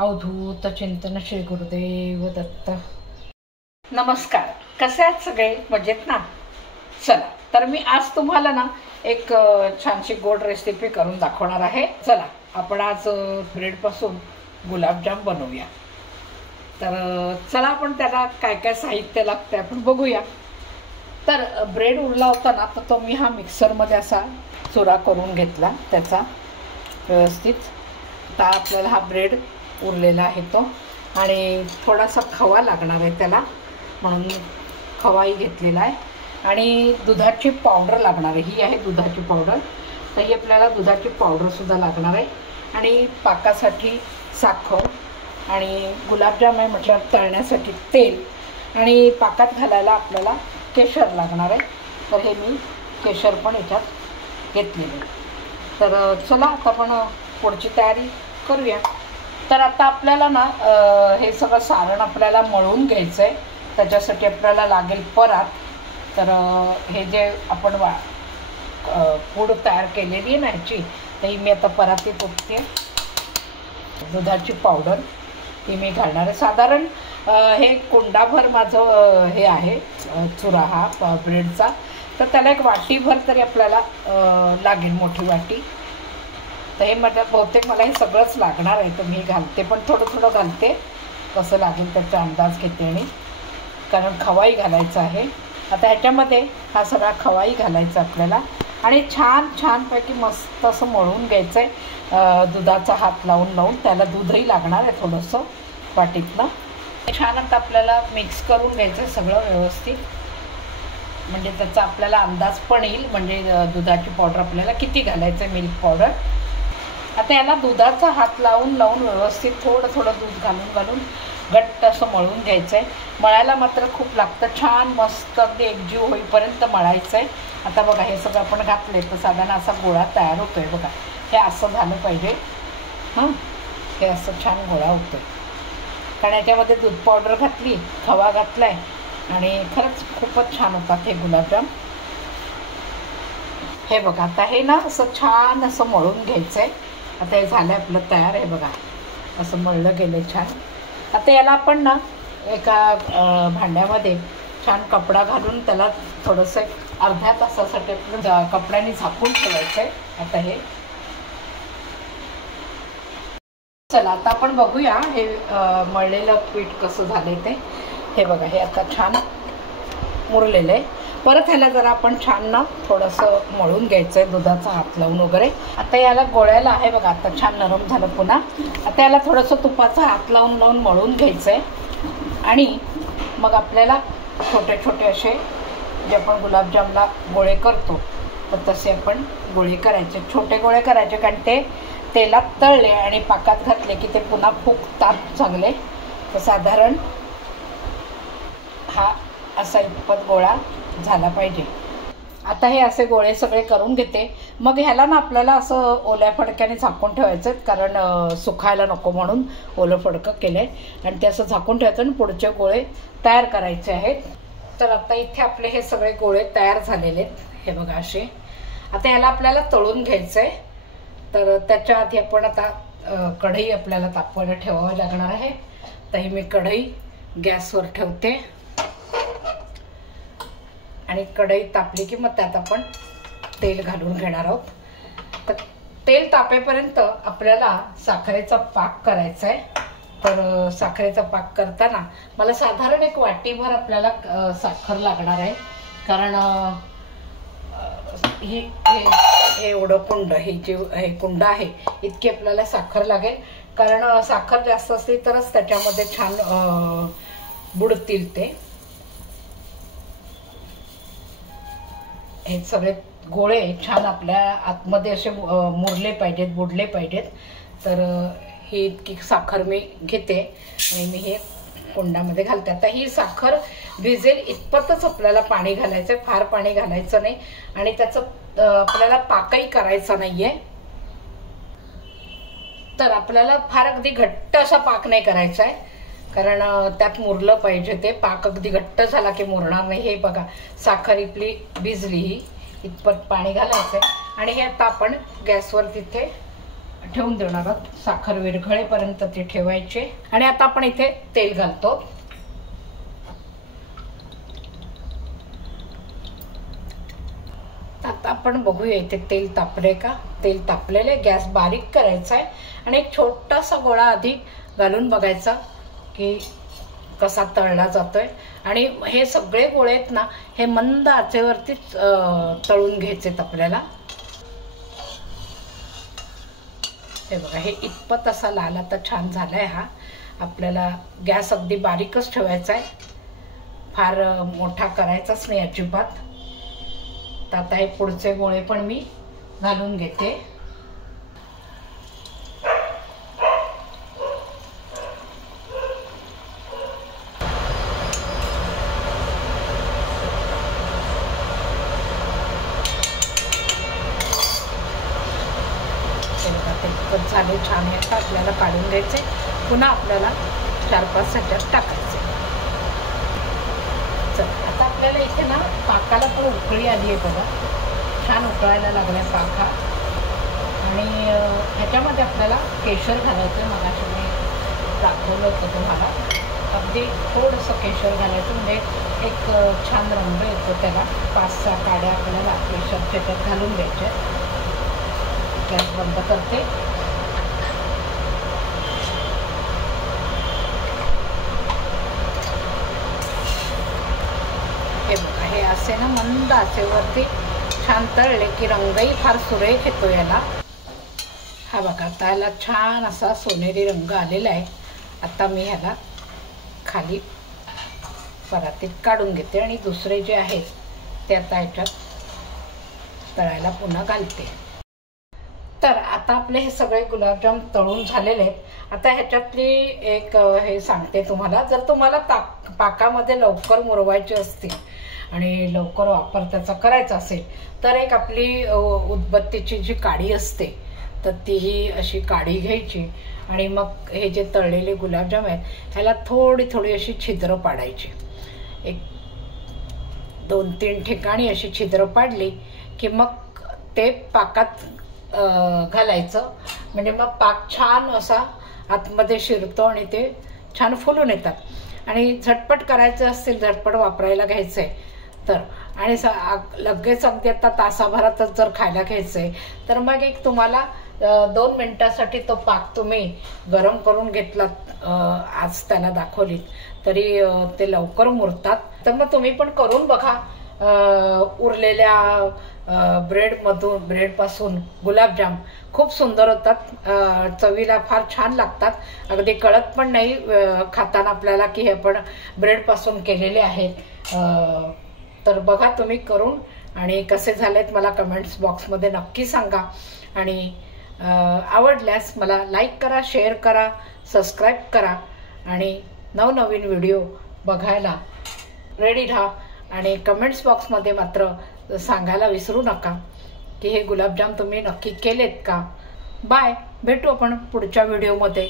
अवधूत चिंतन श्री गुरुदेव दत्त। नमस्कार, कसे आहात सगळे? मजेत ना? चला तर मी आज तुम्हाला ना एक छानशी गोड रेसिपी करून दाखवणार आहे। चला आपण आज ब्रेड पासून गुलाबजाम बनवूया। तर चला आपण त्याला काय काय साहित्य लागते आपण बघूया। तर ब्रेड उरला होता ना, तर तो मी हा मिक्सर मध्ये असा चुरा करून घेतला त्याचा व्यवस्थित। आता आपल्याला हा ब्रेड उरलेला आहे तो, आणि थोडासा खवा लागणार आहे त्याला, म्हणून खवाही घेतलेला आहे। आणि दुधाची पावडर लागणार आहे, ही आहे दुधाची पावडर। तर ही आपल्याला दुधाची पावडर सुद्धा लागणार आहे। आणि पाकासाठी साखर, आणि गुलाबजाम आहे म्हटल्यावर तळण्यासाठी तेल, आणि पाकात घालायला आपल्याला केशर लागणार आहे। तर हे मी केशर पण याच्यात घेतलेले आहे। तर चला आता आपण पुढची तयारी करूया। तर आता आपल्याला ना हे सगळं सारण आपल्याला मळून घ्यायचं आहे। त्याच्यासाठी आपल्याला लागेल परात। तर हे जे आपण पूड तयार केलेली आहे ना ह्याची, तर ही मी आता परातीत ओतते। दुधाची पावडर ही मी घालणार आहे। साधारण हे कुंडाभर माझं हे आहे चुरा हा ब्रेडचा। तर त्याला एक वाटीभर तरी आपल्याला लागेल, मोठी वाटी। तर हे बहुतेक मला हे सगळंच लागणार आहे, तर मी घालते, पण थोडं थोडं घालते, कसं लागेल त्याचा अंदाज घेते। आणि कारण खवाही घालायचा आहे आता ह्याच्यामध्ये, हा सगळा खवाही घालायचा आपल्याला। आणि छानपैकी मस्त असं मळून घ्यायचं आहे दुधाचा हात लावून लावून। त्याला दूधही लागणार आहे थोडंसं वाटीतनं। छान आता आपल्याला मिक्स करून घ्यायचं आहे सगळं व्यवस्थित, म्हणजे त्याचा आपल्याला अंदाज पण येईल, म्हणजे दुधाची पावडर आपल्याला किती घालायचं आहे, मिल्क पावडर। आता याला दुधाचा हात लावून लावून व्यवस्थित थोडं थोडं दूध घालून घट्ट असं मळून घ्यायचं आहे। मळायला मात्र खूप लागतं, छान मस्त अगदी एकजीव होईपर्यंत मळायचं आहे। आता बघा हे सगळं आपण घातलं तर साधारण असा गोळा तयार होतोय बघा। हे असं झालं पाहिजे, हे असं छान गोळा होतोय, कारण याच्यामध्ये दूध पावडर घातली, खवा घातलाय, आणि खरंच खूपच छान होतात हे गुलाबजाम। हे बघा आता हे ना असं छान असं मळून घ्यायचं आहे। आता हे झालं आपलं तयार आहे बघा, असं मळलं गेलं छान। आता याला आपण ना एका भांड्यामध्ये छान कपडा घालून त्याला थोडंसं अर्ध्या तासासाठी आपलं कपड्याने झाकून ठेवायचं आहे। आता हे चला आता आपण बघूया हे मळलेलं पीठ कसं झालंय ते। हे बघा हे आता छान मुरलेलं आहे। परत ह्याला जरा आपण छान ना थोडंसं मळून घ्यायचं आहे दुधाचा हात लावून वगैरे। आता याला गोळ्याला आहे बघा, आता छान नरम झालं पुन्हा। आता याला थोडंसं तुपाचा हात लावून लावून मळून घ्यायचं आहे। आणि मग आपल्याला छोटे छोटे असे जे आपण गुलाबजामला गोळे करतो, तर तसे आपण गोळे करायचे, छोटे गोळे करायचे, कारण ते तेलात तळले आणि पाकात घातले की ते पुन्हा फुगतात चांगले। तर साधारण हा असा इतपत गोळा झाला पाहिजे। आता हे असे गोळे सगळे करून घेते। मग ह्याला ना आपल्याला असं ओल्या फडक्याने झाकून ठेवायचं, कारण सुखायला नको म्हणून ओलं फडकं केलंय, आणि ते असं झाकून ठेवायचं आणि पुढचे गोळे तयार करायचे आहेत। तर आता इथे आपले हे सगळे गोळे तयार झालेले आहेत, हे बघा असे। आता ह्याला आपल्याला तळून घ्यायचंय। तर त्याच्या आधी आपण आता कढई आपल्याला तापवायला ठेवावी लागणार आहे। तर ही मी कढई गॅसवर ठेवते, आणि कढई तापली की मग त्यात आपण तेल घालून घेणार आहोत। तर तेल तापेपर्यंत आपल्याला साखरेचा पाक करायचा आहे। तर साखरेचा पाक करताना मला साधारण एक वाटीभर आपल्याला साखर लागणार आहे, कारण हे एवढं कुंड, हे कुंड आहे इतकी आपल्याला साखर लागेल, कारण साखर जास्त असली तरच त्याच्यामध्ये छान बुडतील ते। हे सगळे गोळे छान आपल्या आतमध्ये असे मुरले पाहिजेत, बुडले पाहिजेत। तर ही इतकी साखर मी घेते आणि मी हे कुंडामध्ये घालते। आता ही साखर भिजेल इतपतच आपल्याला पाणी घालायचं, फार पाणी घालायचं नाही, आणि त्याचं आपल्याला पाकही करायचा नाहीये। तर आपल्याला फार अगदी घट्ट असा पाक नाही करायचा आहे, कारण त्यात मुरलं पाहिजे ते। पाक अगदी घट्ट झाला की मुरणार नाही। हे बघा साखर इथली भिजली, ही इतपत पाणी घालायचंय, आणि हे आता आपण गॅसवर तिथे ठेवून देणार आहोत. साखर विरघळेपर्यंत ते ठेवायचे. आणि आता आपण इथे तेल घालतो. आता आपण बघूया इथे तेल तापले का. तेल तापलेले, गॅस बारीक करायचा आहे आणि एक छोटासा गोळा आधी घालून बघायचा की कसा तळला जातोय. आणि हे सगळे गोळे आहेत ना, हे मंद आचेवरतीच तळून घ्यायचे आपल्याला. हे बघा, हे इतपत असा लाल आता छान झालाय. हा आपल्याला गॅस अगदी बारीकच ठेवायचा आहे, फार मोठा करायचाच नाही अजिबात. तर आता हे पुढचे गोळे पण मी घालून घेते. झाले छान. आता आपल्याला काढून घ्यायचे, पुन्हा आपल्याला 4-5 ह्याच्यात टाकायचे. चल, आता आपल्याला इथे ना पाकाला पण उकळी आली आहे बघा, छान उकळायला लागलाय पाका. आणि ह्याच्यामध्ये आपल्याला केशर घालायचं. मगाशी मी दाखवलं होतं तुम्हाला. अगदी थोडंसं केशर घालायचं, म्हणजे एक छान रंग येतो त्याला. 5-6 काड्या आपल्याला केशरच्या ह्याच्यात घालून द्यायच्या. गॅस बंद करते. हे बघा, हे असे ना मंद आचेवरती छान तळले की रंगही फार सुरेख येतो याला. हा बघा, आता याला छान असा सोनेरी रंग आलेला आहे. आता मी ह्याला खाली परातीत काढून घेते आणि दुसरे जे आहेत ते आता ह्याच्यात तळायला पुन्हा घालते. तर आता आपले हे सगळे गुलाबजाम तळून झालेले आहेत. आता ह्याच्यातली एक हे सांगते तुम्हाला. जर तुम्हाला पाकामध्ये लवकर मुरवायचे असतील आणि लवकर वापर त्याचा करायचा असेल तर एक आपली उदबत्तीची जी काडी असते तर तीही अशी काडी घ्यायची आणि मग हे जे तळलेले गुलाबजाम आहेत ह्याला थोडी थोडी अशी छिद्र पाडायची. एक 2-3 ठिकाणी अशी छिद्र पाडली की मग ते पाकात घालायचं. म्हणजे मग पाक छान असा आतमध्ये शिरतो आणि ते छान फुलून येतात. आणि झटपट करायचं असतील, झटपट वापरायला घ्यायचंय तर, आणि लगेच अगदी आता तासाभरातच जर खायला घ्यायचंय तर मग एक तुम्हाला 2 मिनिटासाठी तो पाक तुम्ही गरम करून घेतलात, आज त्याला दाखवलीत तरी ते लवकर मुरतात. तर मग तुम्ही पण करून बघा. उरलेल्या ब्रेडपासून गुलाबजाम खूप सुंदर होतात, चवीला फार छान लागतात. अगदी कळत पण नाही खाताना आपल्याला की हे आपण ब्रेडपासून केलेले आहेत. तर बघा तुम्ही करून, आणि कसे झालेत मला कमेंट्स बॉक्समध्ये नक्की सांगा. आणि आवडल्यास मला लाईक करा, शेअर करा, सबस्क्राईब करा आणि नवनवीन व्हिडिओ बघायला रेडी राहा. आणि कमेंट्स बॉक्समध्ये मात्र सांगायला विसरू नका की हे गुलाबजाम तुम्ही नक्की केलेत का. बाय, भेटू आपण पुढच्या व्हिडिओमध्ये.